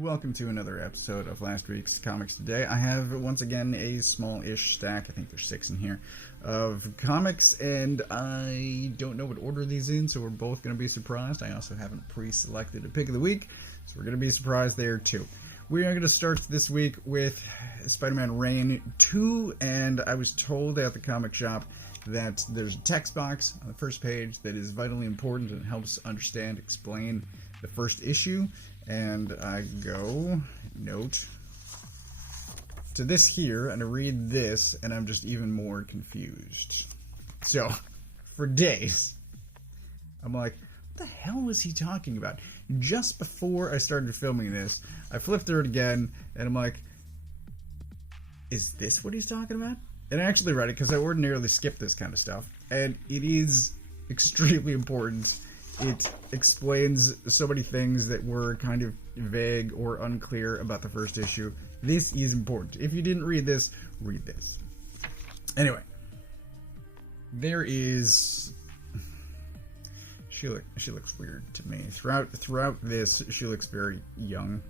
Welcome to another episode of last week's Comics Today. I have, once again, a small-ish stack, I think there's 6 in here, of comics, and I don't know what order these in, so we're both going to be surprised. I also haven't pre-selected a pick of the week, so we're going to be surprised there, too. We are going to start this week with Spider-Man Reign 2, and I was told at the comic shop that there's a text box on the first page that is vitally important and helps explain the first issue. And I go, note, to this here, and I read this, and I'm just even more confused. So, for days, I'm like, what the hell was he talking about? Just before I started filming this, I flipped through it again, and I'm like, is this what he's talking about? And I actually read it, because I ordinarily skip this kind of stuff, and it is extremely important. It explains so many things that were kind of vague or unclear about the first issue. This is important. If you didn't read this, read this. Anyway, there is... She looks weird to me. Throughout this, she looks very young.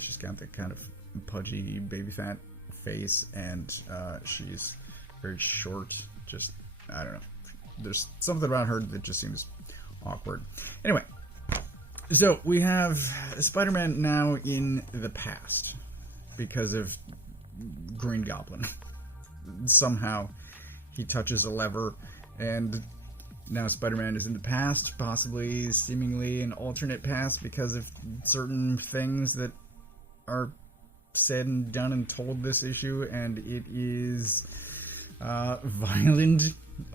She's got the kind of pudgy, baby fat face, and she's very short. Just, I don't know. There's something about her that just seems awkward. Anyway, so we have Spider-Man now in the past because of Green Goblin. Somehow he touches a lever and now Spider-Man is in the past, possibly seemingly an alternate past because of certain things that are said and done and told this issue, and it is violent.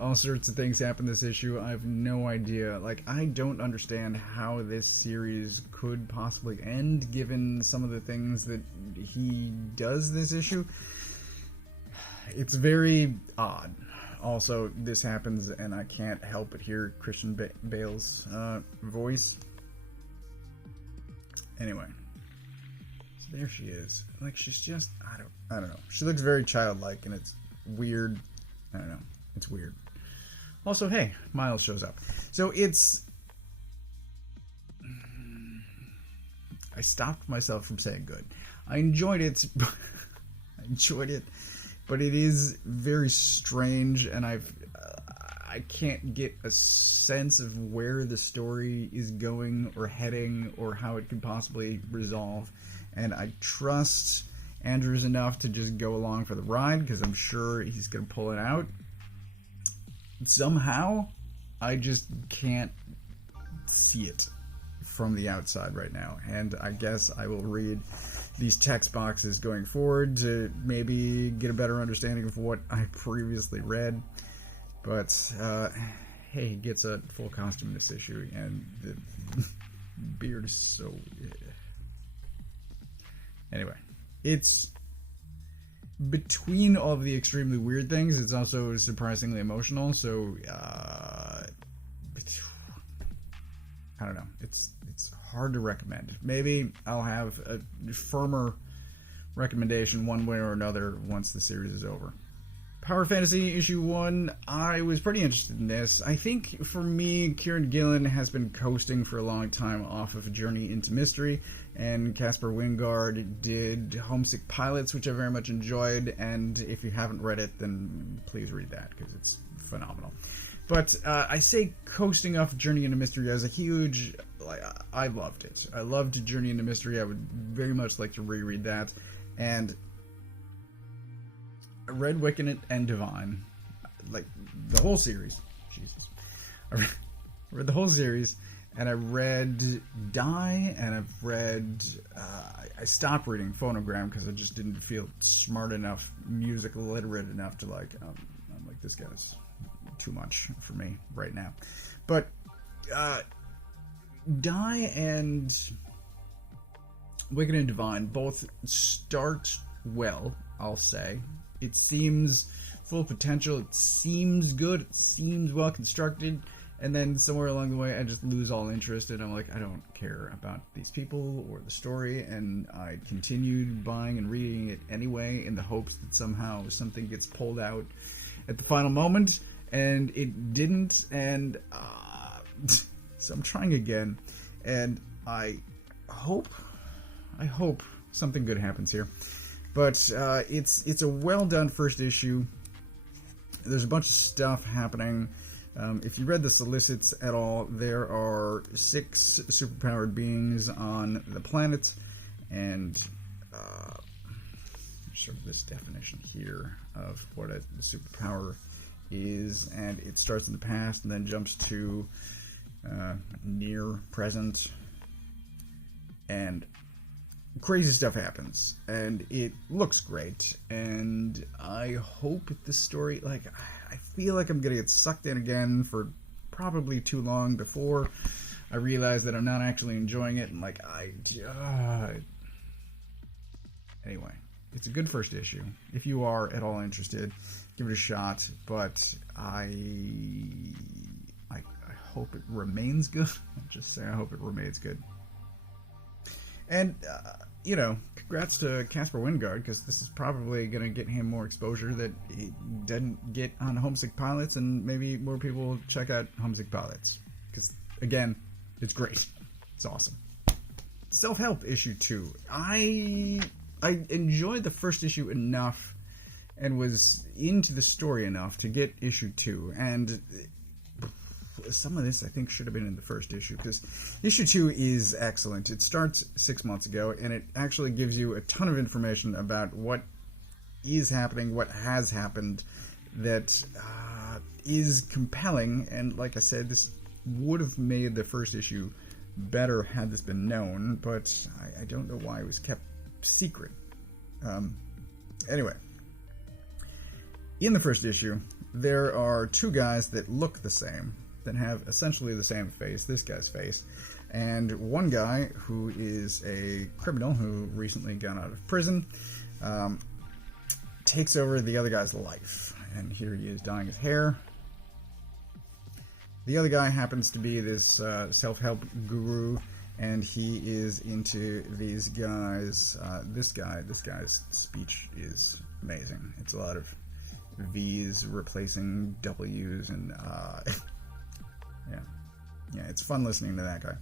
All sorts of things happen this issue. I have no idea. Like, I don't understand how this series could possibly end, given some of the things that he does this issue. It's very odd. Also, this happens, and I can't help but hear Christian Bale's voice. Anyway. So there she is. Like, she's just, I don't know. She looks very childlike, and it's weird. I don't know. It's weird. Also, hey, Miles shows up. So it's... I stopped myself from saying good. I enjoyed it. But it is very strange, and I can't get a sense of where the story is going or heading or how it could possibly resolve. And I trust Andrew's enough to just go along for the ride, because I'm sure he's going to pull it out. Somehow, I just can't see it from the outside right now, and I guess I will read these text boxes going forward to maybe get a better understanding of what I previously read. But hey, he gets a full costume in this issue, and the beard is so... Anyway, it's... Between all of the extremely weird things, it's also surprisingly emotional, so, I don't know, it's hard to recommend. Maybe I'll have a firmer recommendation one way or another once the series is over. Power Fantasy issue 1, I was pretty interested in this. I think, for me, Kieran Gillen has been coasting for a long time off of Journey into Mystery, and Caspar Wingard did Homesick Pilots, which I very much enjoyed, and if you haven't read it, then please read that, because it's phenomenal. But I say coasting off Journey into Mystery as a huge... I loved it. I loved Journey into Mystery. I would very much like to reread that, and... I read Wicked and Divine, like the whole series. Jesus, I read the whole series, and I read Die, and I've read. I stopped reading Phonogram because I just didn't feel smart enough, music literate enough to like. I'm like, this guy's too much for me right now. But Die and Wicked and Divine both start well, I'll say. It seems full of potential, it seems good, it seems well constructed, and then somewhere along the way I just lose all interest, and I'm like, I don't care about these people or the story, and I continued buying and reading it anyway in the hopes that somehow something gets pulled out at the final moment, and it didn't, and so I'm trying again, and I hope I hope something good happens here. But it's a well done first issue. There's a bunch of stuff happening. If you read the solicits at all, there are 6 superpowered beings on the planet, and sort of this definition here of what a superpower is, and it starts in the past and then jumps to near present, and crazy stuff happens, and it looks great, and I hope this story, like, I feel like I'm gonna get sucked in again for probably too long before I realize that I'm not actually enjoying it, and like, anyway, it's a good first issue. If you are at all interested, give it a shot, but I hope it remains good. I'll just say I hope it remains good. And, you know, congrats to Casper Wingard, because this is probably going to get him more exposure that he didn't get on Homesick Pilots, and maybe more people will check out Homesick Pilots. Because, again, it's great. It's awesome. Self-Help issue 2. I enjoyed the first issue enough and was into the story enough to get issue 2, and some of this I think should have been in the first issue, because issue 2 is excellent. It starts 6 months ago, and it actually gives you a ton of information about what is happening, what has happened, that is compelling, and like I said, this would have made the first issue better had this been known, but I don't know why it was kept secret. Anyway, in the first issue, there are 2 guys that look the same, that have essentially the same face, this guy's face, and one guy who is a criminal who recently got out of prison takes over the other guy's life, and here he is dyeing his hair. The other guy happens to be this self-help guru, and he is into these guys. This guy's speech is amazing. It's a lot of V's replacing W's, and yeah, it's fun listening to that guy.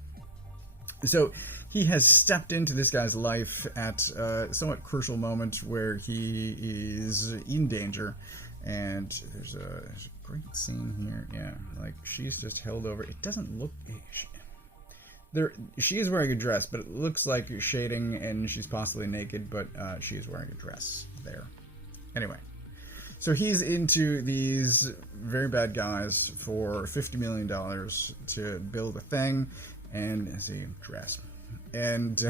So he has stepped into this guy's life at a somewhat crucial moment where he is in danger, and there's a great scene here. Yeah, like, she's just held over. It doesn't look... She is wearing a dress, but it looks like shading, and she's possibly naked, but she is wearing a dress there. Anyway, so he's into these very bad guys for $50 million to build a thing, and see, dress. And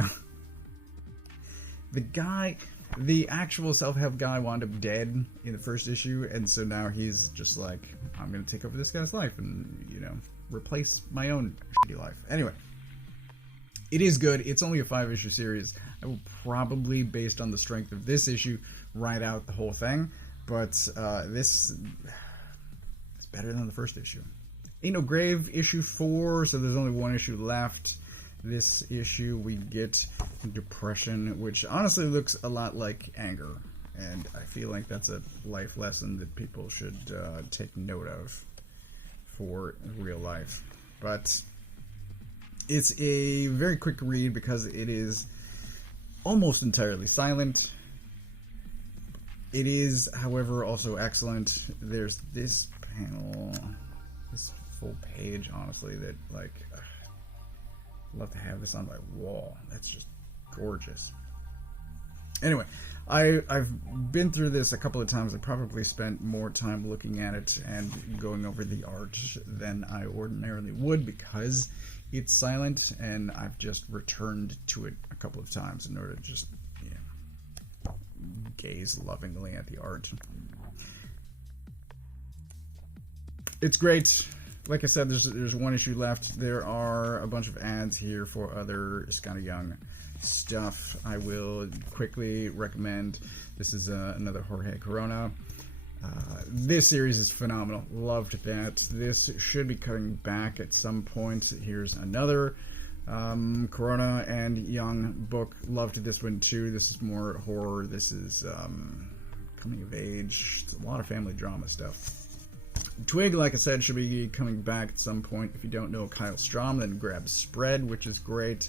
the actual self-help guy wound up dead in the first issue, and so now he's just like, I'm going to take over this guy's life and, you know, replace my own shitty life. Anyway, it is good. It's only a 5-issue series. I will probably, based on the strength of this issue, write out the whole thing. But this is better than the first issue. Ain't No Grave, issue 4, so there's only 1 issue left. This issue, we get depression, which honestly looks a lot like anger. And I feel like that's a life lesson that people should take note of for real life. But it's a very quick read because it is almost entirely silent. It is, however, also excellent. There's this panel, this full page, honestly, that, like, I'd love to have this on my wall. That's just gorgeous. Anyway, I've been through this a couple of times. I probably spent more time looking at it and going over the art than I ordinarily would because it's silent, and I've just returned to it a couple of times in order to just, gaze lovingly at the art. It's great. Like I said, there's 1 issue left. There are a bunch of ads here for other Scotty Young stuff. I will quickly recommend. This is another Jorge Corona. This series is phenomenal. Loved that. This should be coming back at some point. Here's another Corona and Young book. Loved this one too. This is more horror. This is coming of age. It's a lot of family drama stuff. Twig, like I said, should be coming back at some point. If you don't know Kyle Strom, then grab Spread, which is great.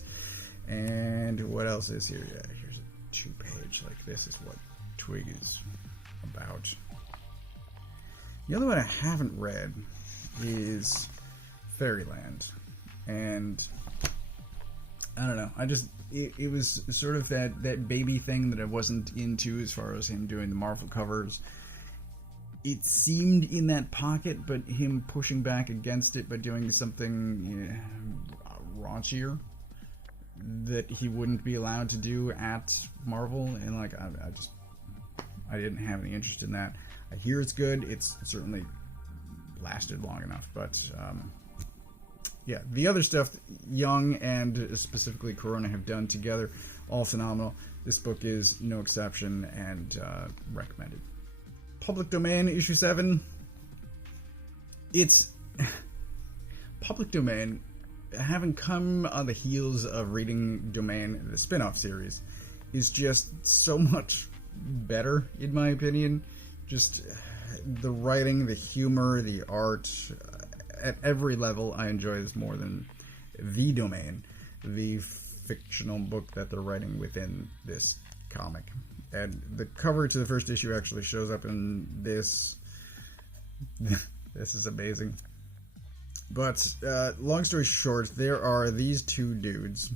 And what else is here? Yeah, here's a 2-page. Like, this is what Twig is about. The other one I haven't read is Fairyland. And I don't know. It was sort of that baby thing that I wasn't into as far as him doing the Marvel covers. It seemed in that pocket, but him pushing back against it by doing something raunchier that he wouldn't be allowed to do at Marvel, and like I didn't have any interest in that. I hear it's good. It's certainly lasted long enough, but yeah, the other stuff Young and specifically Corona have done together, all phenomenal. This book is no exception, and recommended. Public Domain, issue 7. It's Public Domain, having come on the heels of reading Domain, the spin-off series, is just so much better, in my opinion. Just the writing, the humor, the art, at every level, I enjoy this more than The Domain, the fictional book that they're writing within this comic. And the cover to the first issue actually shows up in this. This is amazing. But long story short, there are these two dudes,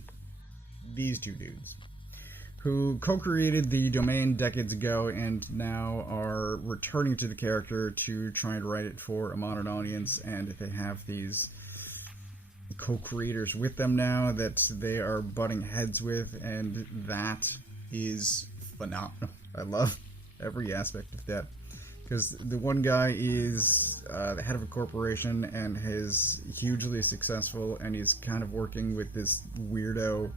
who co-created the Domain decades ago and now are returning to the character to try and write it for a modern audience, and they have these co-creators with them now that they are butting heads with, and that is phenomenal. I love every aspect of that, because the one guy is the head of a corporation and is hugely successful, and he's kind of working with this weirdo,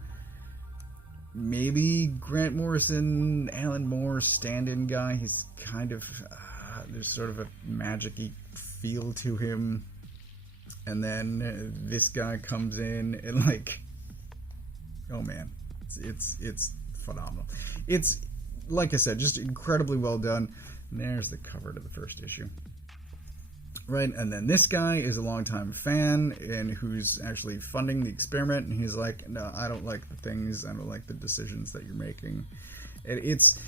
maybe Grant Morrison, Alan Moore stand-in guy. He's kind of there's sort of a magic-y feel to him, and then this guy comes in and like, oh man, it's phenomenal. It's, like I said, just incredibly well done. And there's the cover to the first issue. Right, and then this guy is a longtime fan and who's actually funding the experiment, and he's like, no, I don't like the things, I don't like the decisions that you're making. And it's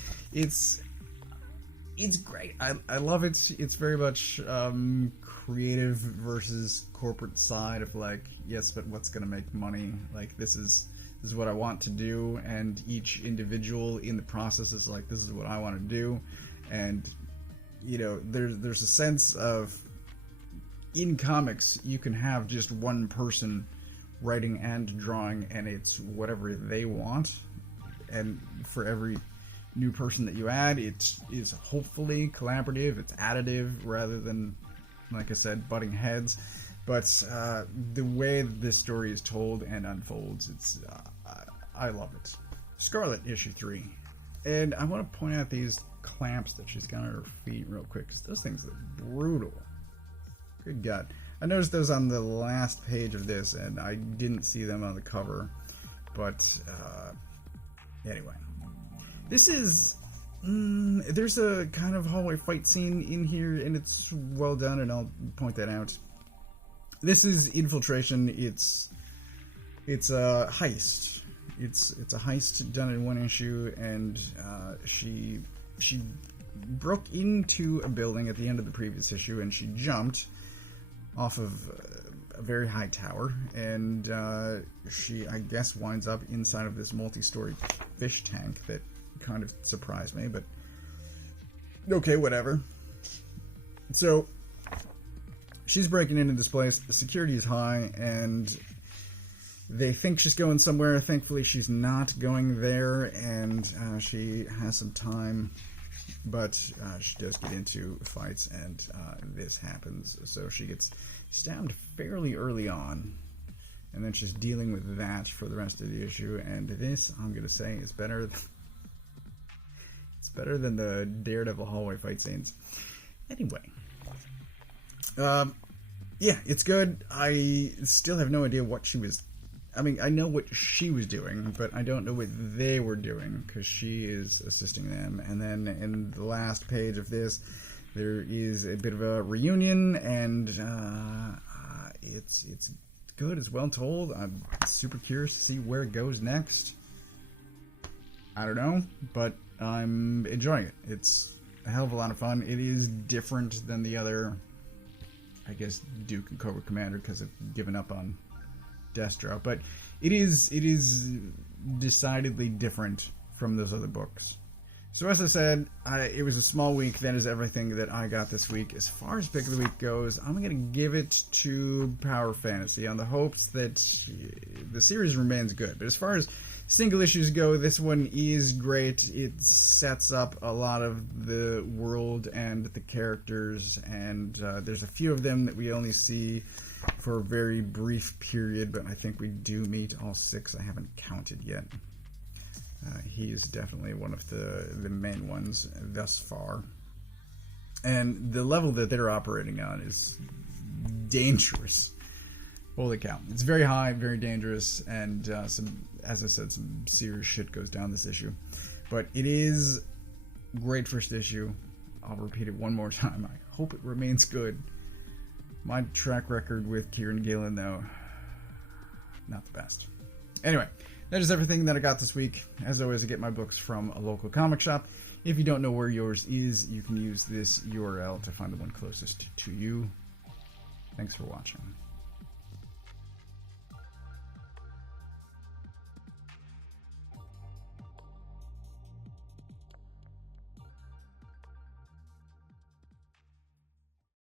great. I love it. It's very much creative versus corporate side of like, yes, but what's gonna make money? Like, this is what I want to do, and each individual in the process is like, this is what I want to do. And you know, there's a sense of, in comics you can have just one person writing and drawing, and it's whatever they want, and for every new person that you add, it is hopefully collaborative, it's additive rather than, like I said, butting heads. But the way that this story is told and unfolds, it's I love it. Scarlett, issue 3. And I want to point out these clamps that she's got on her feet real quick, because those things look brutal. Good God. I noticed those on the last page of this, and I didn't see them on the cover. But anyway, this is there's a kind of hallway fight scene in here, and it's well done, and I'll point that out. This is Infiltration. It's a heist. It's a heist done in one issue, and she broke into a building at the end of the previous issue, and she jumped off of a very high tower, and she, I guess, winds up inside of this multi-story fish tank that kind of surprised me, but okay, whatever. So she's breaking into this place, the security is high, and they think she's going somewhere. Thankfully she's not going there, and she has some time, but she does get into fights, and this happens. So she gets stabbed fairly early on, and then she's dealing with that for the rest of the issue, and this, I'm gonna say, is better it's better than the Daredevil hallway fight scenes. Anyway, yeah, it's good. I still have no idea what she was, I mean, I know what she was doing, but I don't know what they were doing, because she is assisting them. And then in the last page of this, there is a bit of a reunion, and it's good. It's well told. I'm super curious to see where it goes next. I don't know, but I'm enjoying it. It's a hell of a lot of fun. It is different than the other, I guess, Duke and Cobra Commander, because I've given up on Destro, but it is decidedly different from those other books. So as I said, it was a small week. That is everything that I got this week. As far as pick of the week goes, I'm going to give it to Power Fantasy on the hopes that the series remains good. But as far as single issues go, this one is great. It sets up a lot of the world and the characters, and there's a few of them that we only see for a very brief period, but I think we do meet all 6. I haven't counted yet. He is definitely one of the main ones thus far. And the level that they're operating on is dangerous. Holy cow. It's very high, very dangerous, and as I said, some serious shit goes down this issue. But it is great first issue. I'll repeat it one more time. I hope it remains good. My track record with Kieran Gillen, though, not the best. Anyway, that is everything that I got this week. As always, I get my books from a local comic shop. If you don't know where yours is, you can use this URL to find the one closest to you. Thanks for watching.